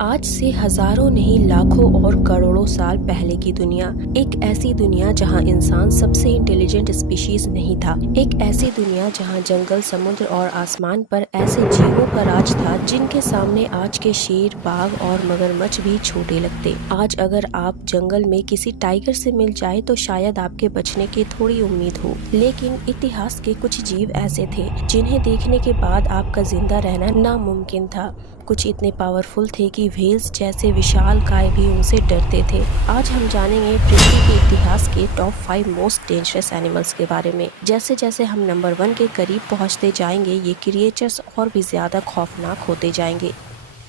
आज से हजारों नहीं लाखों और करोड़ों साल पहले की दुनिया, एक ऐसी दुनिया जहां इंसान सबसे इंटेलिजेंट स्पीशीज नहीं था। एक ऐसी दुनिया जहां जंगल, समुद्र और आसमान पर ऐसे जीवों का राज था जिनके सामने आज के शेर, बाघ और मगरमच्छ भी छोटे लगते। आज अगर आप जंगल में किसी टाइगर से मिल जाए तो शायद आपके बचने की थोड़ी उम्मीद हो, लेकिन इतिहास के कुछ जीव ऐसे थे जिन्हें देखने के बाद आपका जिंदा रहना नामुमकिन था। कुछ इतने पावरफुल थे कि व्हेल्स जैसे विशाल काय भी उनसे डरते थे। आज हम जानेंगे पृथ्वी के इतिहास के टॉप 5 मोस्ट डेंजरस एनिमल्स के बारे में। जैसे जैसे हम नंबर 1 के करीब पहुंचते जाएंगे, ये क्रिएचर्स और भी ज्यादा खौफनाक होते जाएंगे।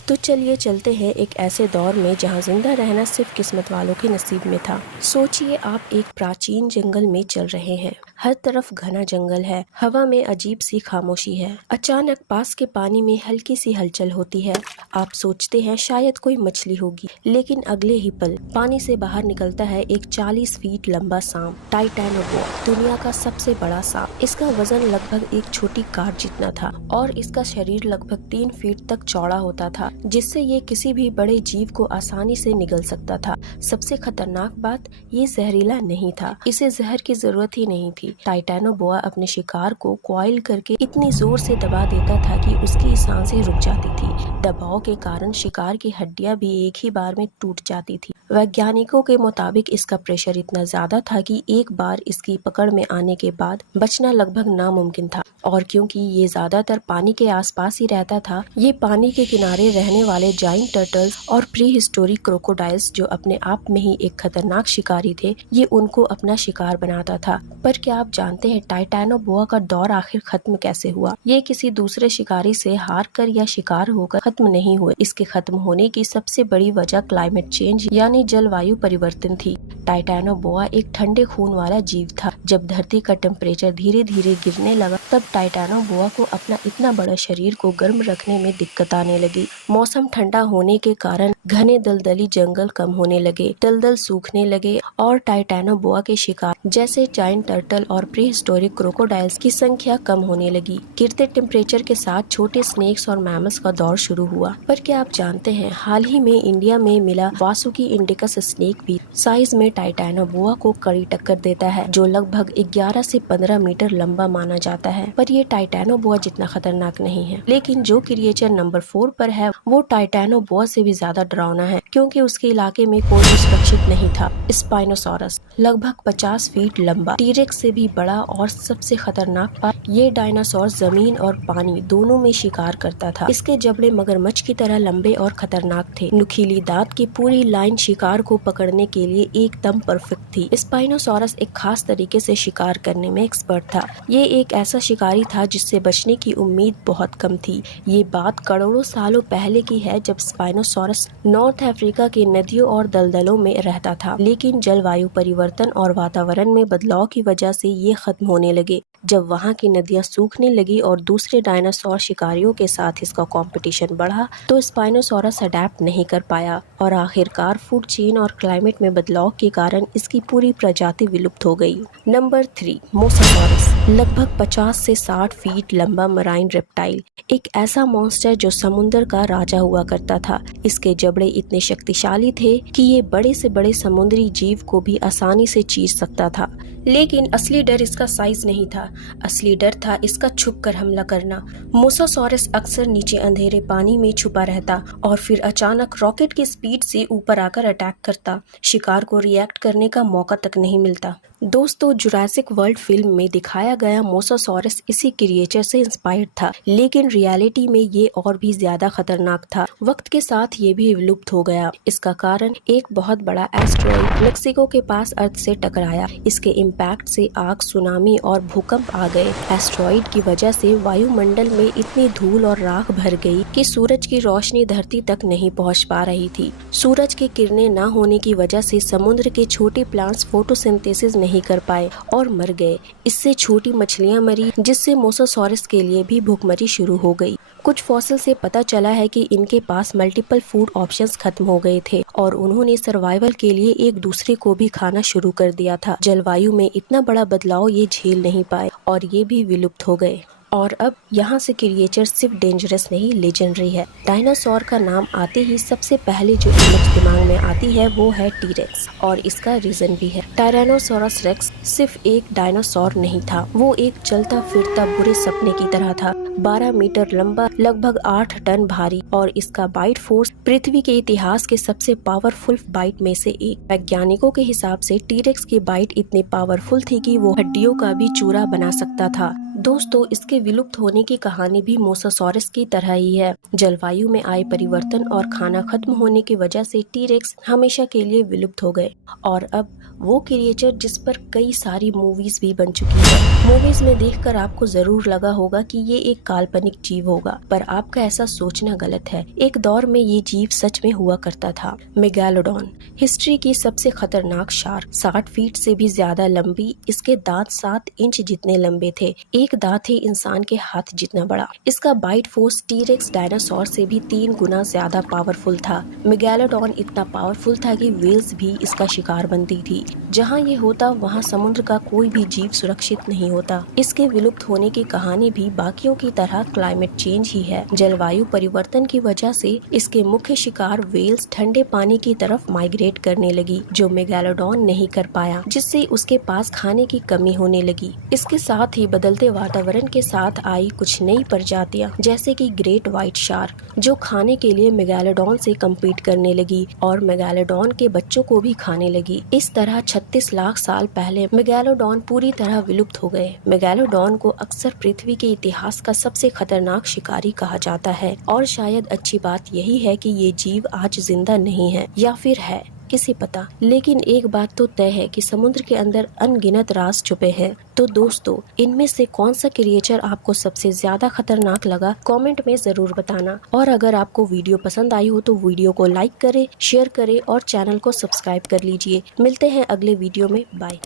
तो चलिए चलते हैं एक ऐसे दौर में जहां जिंदा रहना सिर्फ किस्मत वालों के नसीब में था। सोचिए आप एक प्राचीन जंगल में चल रहे हैं। हर तरफ घना जंगल है, हवा में अजीब सी खामोशी है। अचानक पास के पानी में हल्की सी हलचल होती है। आप सोचते हैं शायद कोई मछली होगी, लेकिन अगले ही पल पानी से बाहर निकलता है एक 40 फीट लंबा सांप, टाइटैनोबोआ, दुनिया का सबसे बड़ा सांप। इसका वजन लगभग एक छोटी कार जितना था और इसका शरीर लगभग 3 फीट तक चौड़ा होता था, जिससे ये किसी भी बड़े जीव को आसानी से निगल सकता था। सबसे खतरनाक बात, ये जहरीला नहीं था, इसे जहर की जरूरत ही नहीं थी। टाइटैनोबोआ अपने शिकार को कॉइल करके इतनी जोर से दबा देता था कि उसकी सांसें रुक जाती थी। दबाव के कारण शिकार की हड्डियां भी एक ही बार में टूट जाती थी। वैज्ञानिकों के मुताबिक इसका प्रेशर इतना ज्यादा था कि एक बार इसकी पकड़ में आने के बाद बचना लगभग नामुमकिन था। और क्योंकि ये ज्यादातर पानी के आसपास ही रहता था, ये पानी के किनारे रहने वाले जाइंट टर्टल्स और प्री हिस्टोरिक क्रोकोडाइल्स, जो अपने आप में ही एक खतरनाक शिकारी थे, ये उनको अपना शिकार बनाता था। पर क्या आप जानते हैं टाइटैनोबोआ का दौर आखिर खत्म कैसे हुआ? ये किसी दूसरे शिकारी से हार कर या शिकार होकर खत्म नहीं हुए। इसके खत्म होने की सबसे बड़ी वजह क्लाइमेट चेंज यानी जलवायु परिवर्तन थी। टाइटैनोबोआ एक ठंडे खून वाला जीव था। जब धरती का टेम्परेचर धीरे धीरे गिरने लगा, तब टाइटैनोबोआ को अपना इतना बड़ा शरीर को गर्म रखने में दिक्कत आने लगी। मौसम ठंडा होने के कारण घने दलदली जंगल कम होने लगे, दलदल सूखने लगे और टाइटैनोबोआ के शिकार जैसे जाइंट टर्टल और प्री हिस्टोरिक क्रोकोडाइल्स की संख्या कम होने लगी। गिरते टेम्परेचर के साथ छोटे स्नेक्स और मैमल्स का दौर शुरू हुआ। पर क्या आप जानते हैं, हाल ही में इंडिया में मिला वासुकी इंडिकस स्नेक भी साइज में टाइटैनोबोआ को कड़ी टक्कर देता है, जो लगभग 11 से 15 मीटर लंबा माना जाता है। पर ये टाइटैनोबोआ जितना खतरनाक नहीं है। लेकिन जो क्रिएचर नंबर 4 पर है, वो टाइटैनोबोआ से भी ज्यादा डरावना है, क्योंकि उसके इलाके में कोई भी सुरक्षित नहीं था। स्पाइनोसॉरस, लगभग 50 फीट लंबा, टीरेक्स से भी बड़ा, और सबसे खतरनाक बात, ये डायनासोर जमीन और पानी दोनों में शिकार करता था। इसके जबड़े मगरमच्छ की तरह लंबे और खतरनाक थे। नुकीली दांत की पूरी लाइन शिकार को पकड़ने के लिए एकदम परफेक्ट थी। स्पाइनोसॉरस एक खास तरीके से शिकार करने में एक्सपर्ट था। ये एक ऐसा शिकारी था जिससे बचने की उम्मीद बहुत कम थी। ये बात करोड़ों सालों पहले की है, जब स्पाइनोसॉरस नॉर्थ अफ्रीका के नदियों और दलदलों में रहता था। लेकिन जलवायु परिवर्तन और वातावरण में बदलाव की वजह से ये खत्म होने लगे। जब वहाँ की नदियाँ सूखने लगी और दूसरे डायनासोर शिकारियों के साथ इसका कंपटीशन बढ़ा, तो स्पाइनोसॉरस अडेप्ट नहीं कर पाया और आखिरकार फूड चेन और क्लाइमेट में बदलाव के कारण इसकी पूरी प्रजाति विलुप्त हो गई। नंबर 3, मोसासॉरस, लगभग 50 से 60 फीट लंबा मराइन रेप्टाइल, एक ऐसा मॉन्स्टर जो समुद्र का राजा हुआ करता था। इसके जबड़े इतने शक्तिशाली थे कि ये बड़े से बड़े समुद्री जीव को भी आसानी से चीर सकता था। लेकिन असली डर इसका साइज नहीं था, असली डर था इसका छुपकर हमला करना। मोसासॉरस अक्सर नीचे अंधेरे पानी में छुपा रहता और फिर अचानक रॉकेट की स्पीड से ऊपर आकर अटैक करता। शिकार को रिएक्ट करने का मौका तक नहीं मिलता। दोस्तों, जुरासिक वर्ल्ड फिल्म में दिखाया गया मोसासॉरस इसी क्रिएचर से इंस्पायर्ड था, लेकिन रियलिटी में ये और भी ज्यादा खतरनाक था। वक्त के साथ ये भी विलुप्त हो गया। इसका कारण एक बहुत बड़ा एस्टेरॉइड मेक्सिको के पास अर्थ से टकराया। इसके इम्पैक्ट से आग, सुनामी और भूकंप आ गए। एस्टेरॉइड की वजह से वायुमंडल में इतनी धूल और राख भर गई कि सूरज की रोशनी धरती तक नहीं पहुंच पा रही थी। सूरज की किरणें न होने की वजह से समुद्र के छोटे प्लांट्स फोटोसिंथेसिस नहीं कर पाए और मर गए। इससे छोटी मछलियां मरी, जिससे मोसासॉरस के लिए भी भूखमरी शुरू हो गई। कुछ फॉसिल से पता चला है कि इनके पास मल्टीपल फूड ऑप्शंस खत्म हो गए थे और उन्होंने सर्वाइवल के लिए एक दूसरे को भी खाना शुरू कर दिया था। जलवायु में इतना बड़ा बदलाव ये झेल नहीं पाए और ये भी विलुप्त हो गए। और अब यहाँ से क्रिएचर सिर्फ डेंजरस नहीं लेजेंडरी है। डायनासोर का नाम आते ही सबसे पहले जो इमेज दिमाग में आती है वो है टी-रेक्स, और इसका रीजन भी है। टायरानोसोरस रेक्स सिर्फ एक डायनासोर नहीं था, वो एक चलता फिरता बुरे सपने की तरह था। 12 मीटर लंबा, लगभग 8 टन भारी, और इसका बाइट फोर्स पृथ्वी के इतिहास के सबसे पावरफुल बाइट में से एक। वैज्ञानिकों के हिसाब से टी-रेक्स की बाइट इतनी पावरफुल थी कि वो हड्डियों का भी चूरा बना सकता था। दोस्तों, इसके विलुप्त होने की कहानी भी मोसासॉरस की तरह ही है। जलवायु में आए परिवर्तन और खाना खत्म होने की वजह से टी-रेक्स हमेशा के लिए विलुप्त हो गए, और अब वो क्रिएचर जिस पर कई सारी मूवीज भी बन चुकी है। मूवीज में देखकर आपको जरूर लगा होगा कि ये एक काल्पनिक जीव होगा, पर आपका ऐसा सोचना गलत है। एक दौर में ये जीव सच में हुआ करता था। मेगालोडॉन हिस्ट्री की सबसे खतरनाक शार्क, 60 फीट से भी ज्यादा लंबी, इसके दांत 7 इंच जितने लंबे थे, एक दांत ही इंसान के हाथ जितना बड़ा। इसका बाइट फोर्स टी-रेक्स डायनासोर से भी 3 गुना ज्यादा पावरफुल था। मेगालोडॉन इतना पावरफुल था कि व्हेल्स भी इसका शिकार बनती थी। जहाँ ये होता वहाँ समुद्र का कोई भी जीव सुरक्षित नहीं होता। इसके विलुप्त होने की कहानी भी बाकियों की तरह क्लाइमेट चेंज ही है। जलवायु परिवर्तन की वजह से इसके मुख्य शिकार व्हेल्स ठंडे पानी की तरफ माइग्रेट करने लगी, जो मेगालोडॉन नहीं कर पाया, जिससे उसके पास खाने की कमी होने लगी। इसके साथ ही बदलते वातावरण के साथ आई कुछ नई प्रजातियां, जैसे कि ग्रेट व्हाइट शार्क, जो खाने के लिए मेगालोडॉन से कम्पीट करने लगी और मेगालोडॉन के बच्चों को भी खाने लगी। इस तरह 36 लाख साल पहले मेगालोडॉन पूरी तरह विलुप्त हो गए। मेगालोडॉन को अक्सर पृथ्वी के इतिहास का सबसे खतरनाक शिकारी कहा जाता है, और शायद अच्छी बात यही है कि ये जीव आज जिंदा नहीं है, या फिर है, किसी पता। लेकिन एक बात तो तय है कि समुद्र के अंदर अनगिनत राज छुपे हैं। तो दोस्तों, इनमें से कौन सा क्रिएचर आपको सबसे ज्यादा खतरनाक लगा, कमेंट में जरूर बताना। और अगर आपको वीडियो पसंद आई हो तो वीडियो को लाइक करें, शेयर करें और चैनल को सब्सक्राइब कर लीजिए। मिलते हैं अगले वीडियो में। बाय।